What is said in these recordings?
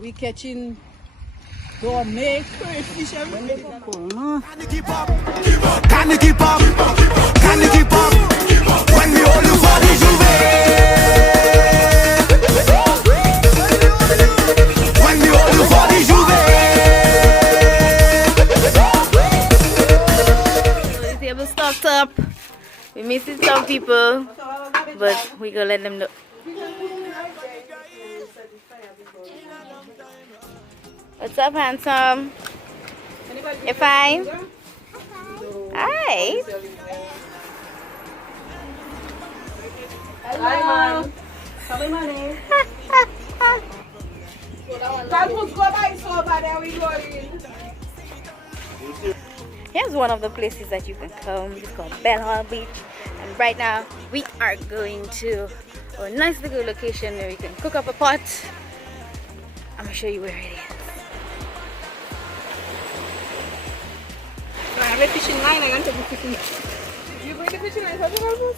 We catching Dominica fish every day. Can you keep up? Can you keep up? Can you keep up? When we hold you for the juve. When we hold you for the juve. The table stocked up. We missing some people, but we gonna let them know. What's up, handsome? You fine? Hi. Hi, man. Come in, money. Here's one of the places that you can come. It's called Bellhall Beach. And right now, we are going to a nice little location where we can cook up a pot. I'm gonna show you where it is. I have a fishing line. I want to go fishing. You bring the fishing line for the purpose?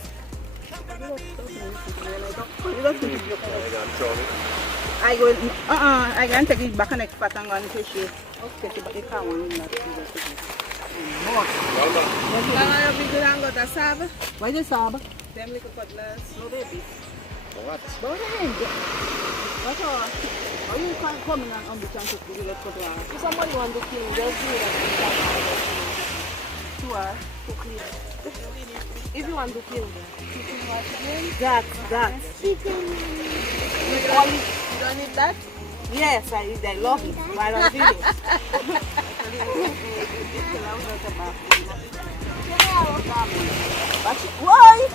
I go. I can take it back and export and go and fish it. Okay, but you can't want to. Why the sab? Them little cutlass. No baby. What? That's all. Or you can't come in and be trying to do the cutlass. If somebody wants to clean, just do that. To clean. If you want to clean, That. you don't need that. Yes, I love it. But I don't feel it. Why?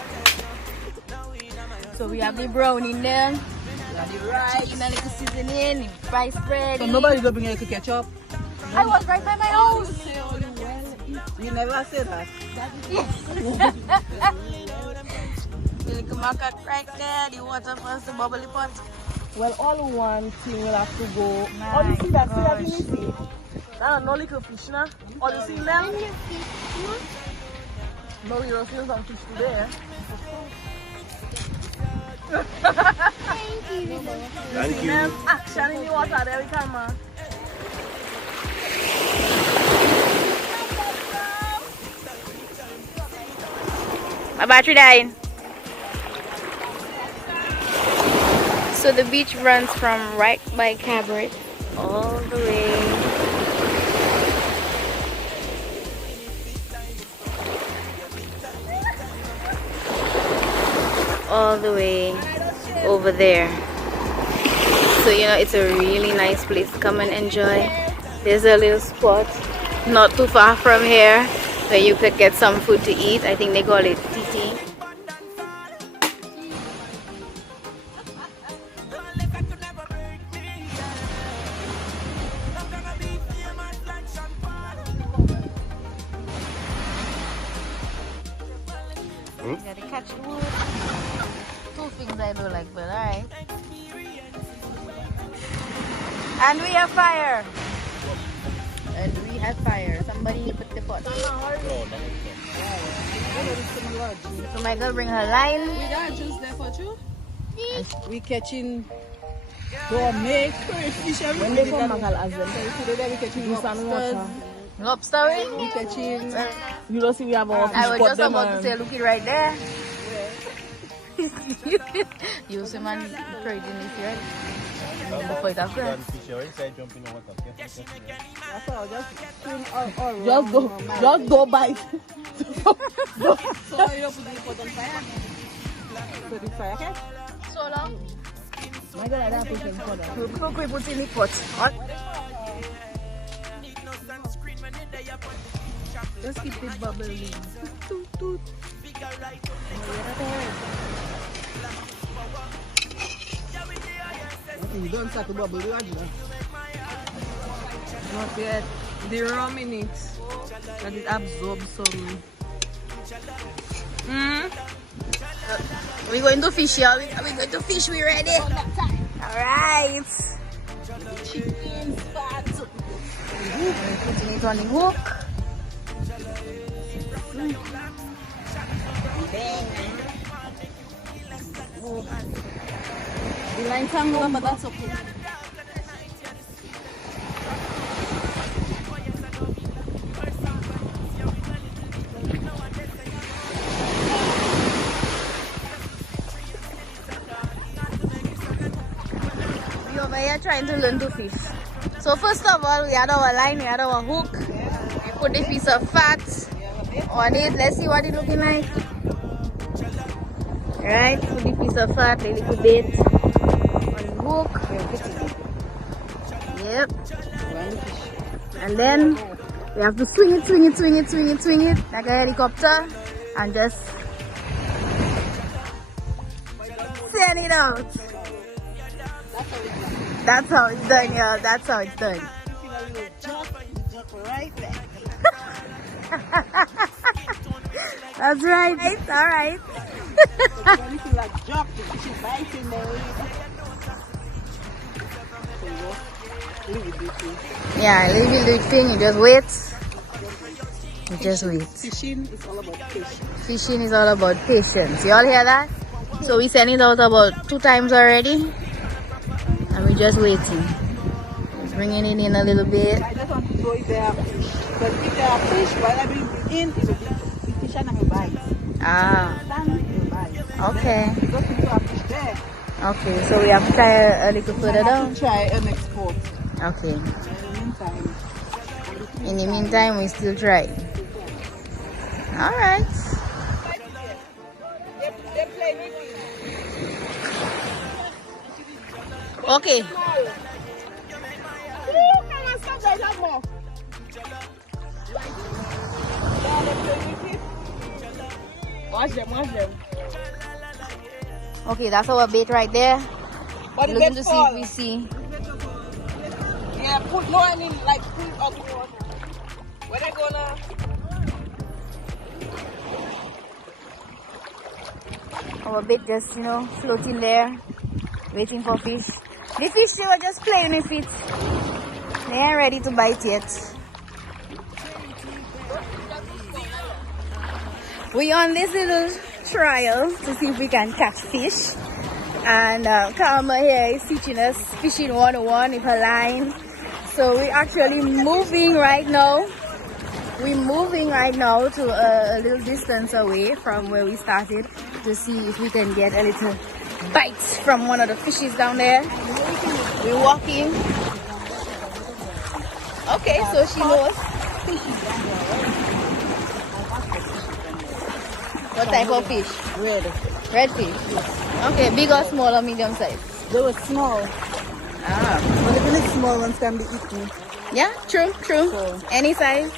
So we have the brownie in there. We have the rice, chicken and little seasoning, the rice bread. So nobody don't bring a little ketchup? I was right by my house. You never said that. The little macaque right there, the water first, the bubbly pot. Well, all one thing will have to go. My Oh, you see that? See that gosh. in the sea? That's no little fish now. Oh, you see them? No, we don't see some fish today. Thank you. Them action in the water there, we come on. My battery dying. So the beach runs from right by Cabret all the way over there. So you know, it's a really nice place to come and enjoy. There's a little spot not too far from here where you could get some food to eat. I think they call it titi. Gotta catch wood. Two things I don't like, but alright. And we have fire. Somebody put the pot. So my girl bring her line. We got juice there for you? We catching Dominica fish every When day. they come back, I'll ask them. Today we catching Juice and water. Lobster. We catching. You don't see we have our fish I was pot just them, about to say, look it right there. You see man trading this right? Before it after. That's all. Just swim all Just go bite. So you don't put the pot on fire. So the fire catch. So long. My God, I don't put them for them. Look, we put in the pot. Just keep it bubbling. You don't start to bubble, do you? Not yet. The rum in it. That it absorbs some. We're going to fish, y'all. We're going to fish. We ready? Alright. Chicken spot. Putting it on the hook. The line tangle, but that's okay. are trying to learn to fish. So first of all, we had our line, we had our hook. We put a piece of fat on it. Let's see what it's looking like. Right, put the piece of fat, a little bit on the hook. Yep. And then we have to swing it like a helicopter and just send it out. That's how it's done, yeah. That's how it's done. That's right. All right. Yeah, leave it do thing. You just wait. You just wait. Fishing is all about patience. Fishing is all about patience. You all hear that? So we sent it out about 2 times already. And we're just waiting. Just bringing it in a little bit. I just want to know if there are fish. But if there are fish, while I bring it in, it will be the fish and I will bite. Ah, okay. Because if you have fish there, Okay, so we have to try a little further I have down. to try and export. Okay. In the meantime, In the meantime, we still try. Alright. Okay. Watch them. Okay, that's our bait right there. But Looking to see if we see. Yeah, put no, I mean like put it out in the water. When I gonna Our bait just, floating there, waiting for fish. The fish, they were just playing with it. They ain't ready to bite yet. We on this little trial to see if we can catch fish. And Karma here is teaching us Fishing 101 with her line. So we're actually moving right now. We're moving right now to a little distance away from where we started to see if we can get a little bite from one of the fishes down there. We're walking. Okay, so she knows. What type of fish? red. Red fish. Okay, big or small or medium size? They were small. Ah. But the really small ones can be eaten. Yeah, true. So, Any size?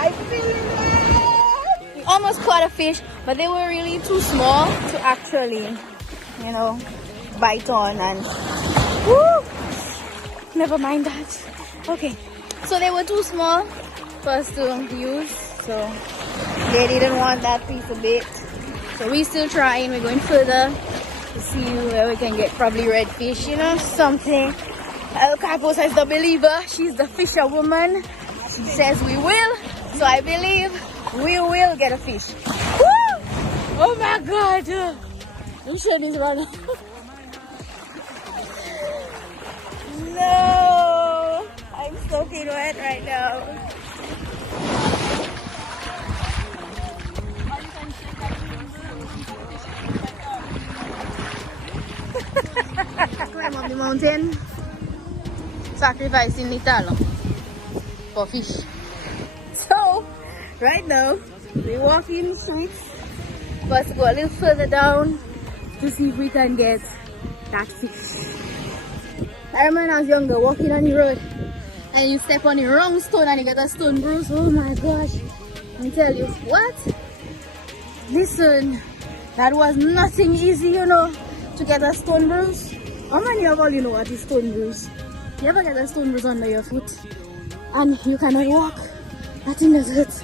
I feel it. Almost caught a fish, but they were really too small to actually, bite on and woo! Never mind that. Okay, so they were too small for us to use, so they didn't want that piece of bait. So we're still trying. We're going further to see where we can get probably redfish, something. El Capo says the believer. She's the fisherwoman. She says we will. So I believe we will get a fish. Woo! Oh my God! The shade is running. No! I'm soaking wet right now. Climb up the mountain, sacrificing the talent for fish. So, right now, we're walking straight. First, go a little further down to see if we can get that fish. I remember when I was younger, walking on the road, and you step on the wrong stone and you get a stone bruise. Oh my gosh! Let me tell you, what? Listen, that was nothing easy, to get a stone bruise. How many of all what is stone bruise? You ever get a stone bruise under your foot and you cannot walk? That thing does hurt.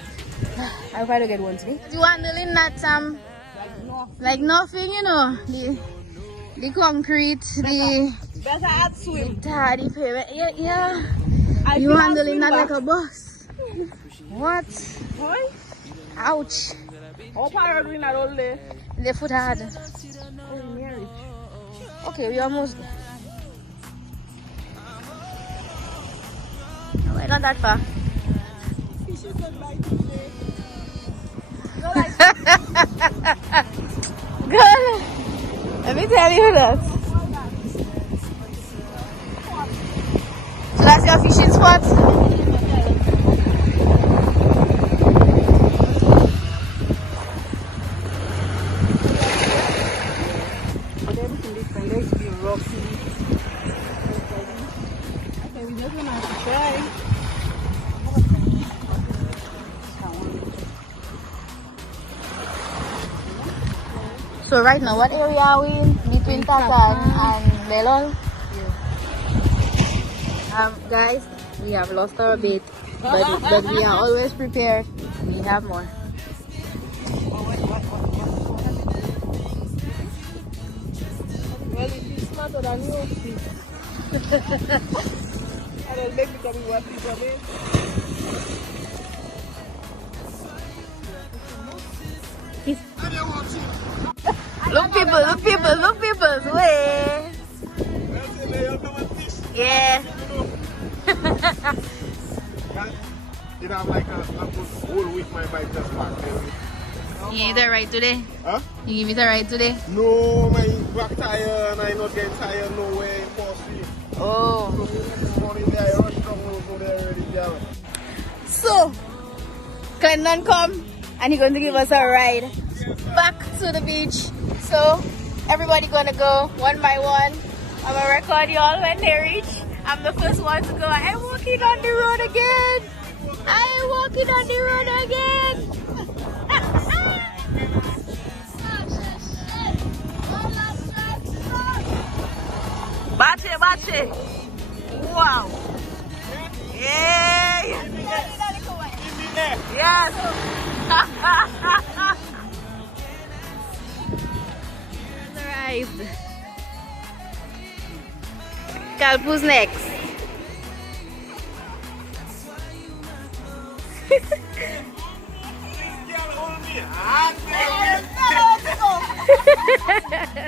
I'll try to get one today. You handling that like nothing, the concrete, Better add swim. the pavement. Yeah. You handling that like a boss. What? Boy, Ouch. how far are we not all there? The foot hard. Oh, marriage. Okay, we almost there. No, we're not that far. Girl, Let me tell you that. So that's your fishing spot? But everything different. There's be rocky. Okay, we just gonna have to try. So right now, what area are we in? Between Tantane and Bellhall? Guys, we have lost our bait, but we are always prepared. We have more. Well, it's smarter than you. I don't make because we want this of it. Look people, way. Yeah. Did I have like a good whole week my bike just back there? You give it a ride today? Huh? You give it a ride today? No, my back tire and I not get tired nowhere in Portsmouth. Oh. Morning there, I rush down over there already, girl. So, Clinton come and he's going to give us a ride back to the beach. So, everybody gonna go one by one. I'm gonna record y'all when they reach. I'm the first one to go. I'm walking on the road again. I'm walking on the road again. Bache. Wow. Yay. Yes. Arrived. Kalpu's next.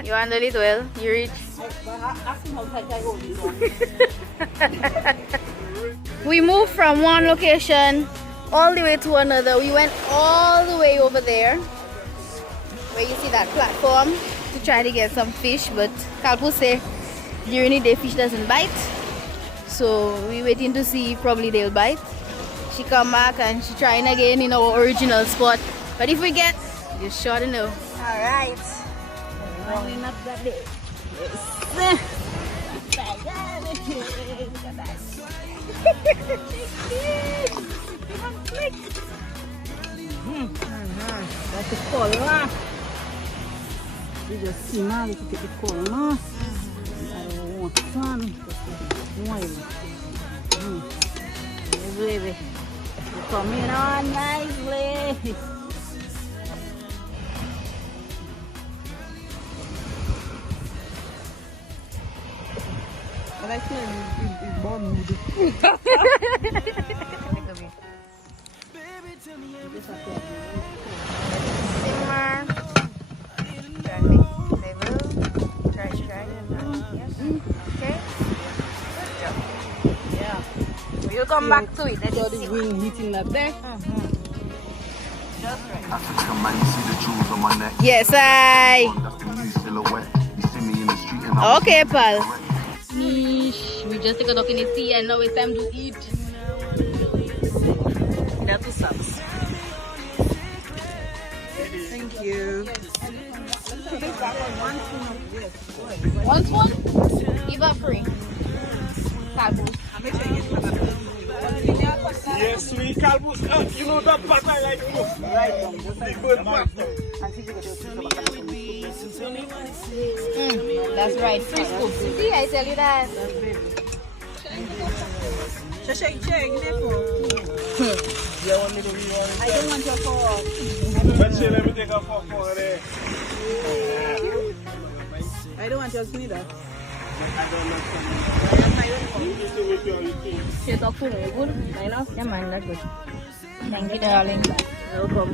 You handle it well. You reach. We moved from one location all the way to another. We went all the way over there where you see that platform to try to get some fish, but Kalpu say during the day fish doesn't bite, so we waiting to see, probably they'll bite. She come back and she trying again in our original spot, but if we get, you're sure to know. All right, running up that day. Yes. That's the color. You just see now, you take the color. I don't want sun. Baby, you're coming on nicely. I like it's born mood. Simmer. Try. Yes. Okay. Yeah. We'll come back to it. So the wind hitting up there. Just right. Yes, Okay, pal. We just take a look in the sea and now it's time to eat. That was subs. Thank you. One spoon? Give up free. Yes, sweet Calbus. You know that part I like most. Right, big bird part. That's right, free scoop. See, I tell you that. Shake. I don't want your fork. Let me take a fork for there. I don't want your neither. You talk food, you good? I know. Yeah, man, that's good. Thank you, darling. Welcome.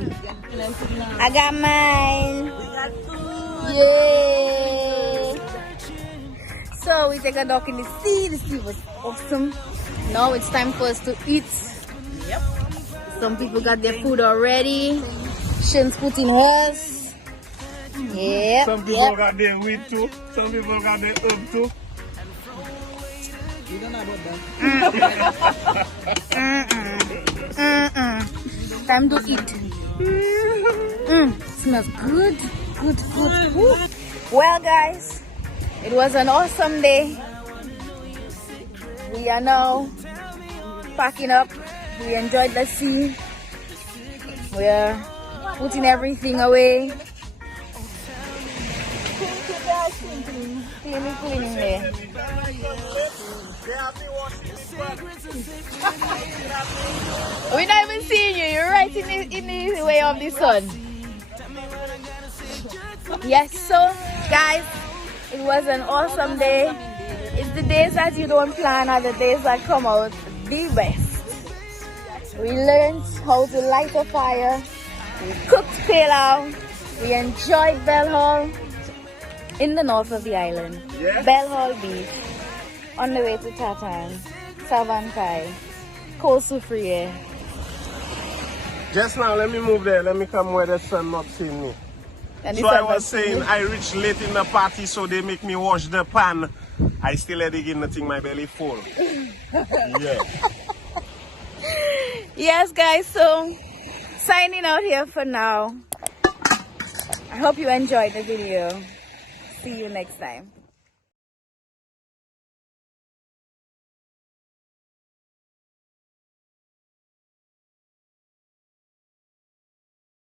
I got mine. Yay! So we take a dock in the sea. The sea was awesome. Now it's time for us to eat. Yep. Some people got their food already. Shin's putting hers. Yeah. Some people got their weed too. Some people got their herb too. You don't know about that. Time to eat. Smells good. Good. Woo. Well, guys, it was an awesome day. We are now packing up. We enjoyed the sea. We are putting everything away. Cleaning there. We're not even seeing you. You're right in the way of the sun. Yes, so guys, it was an awesome day. It's the days that you don't plan are the days that come out the best. We learned how to light a fire. We cooked pilau. We enjoyed Bellhall in the north of the island. Yeah. Bellhall Beach. On the way to Tantane, Savankai, Koh Soufriere. Just now, let me move there. Let me come where the sun not seeing me. And So I was saying, I reached late in the party, so they make me wash the pan. I still had again nothing, my belly full. Yeah. Yes, guys, so signing out here for now. I hope you enjoyed the video. See you next time.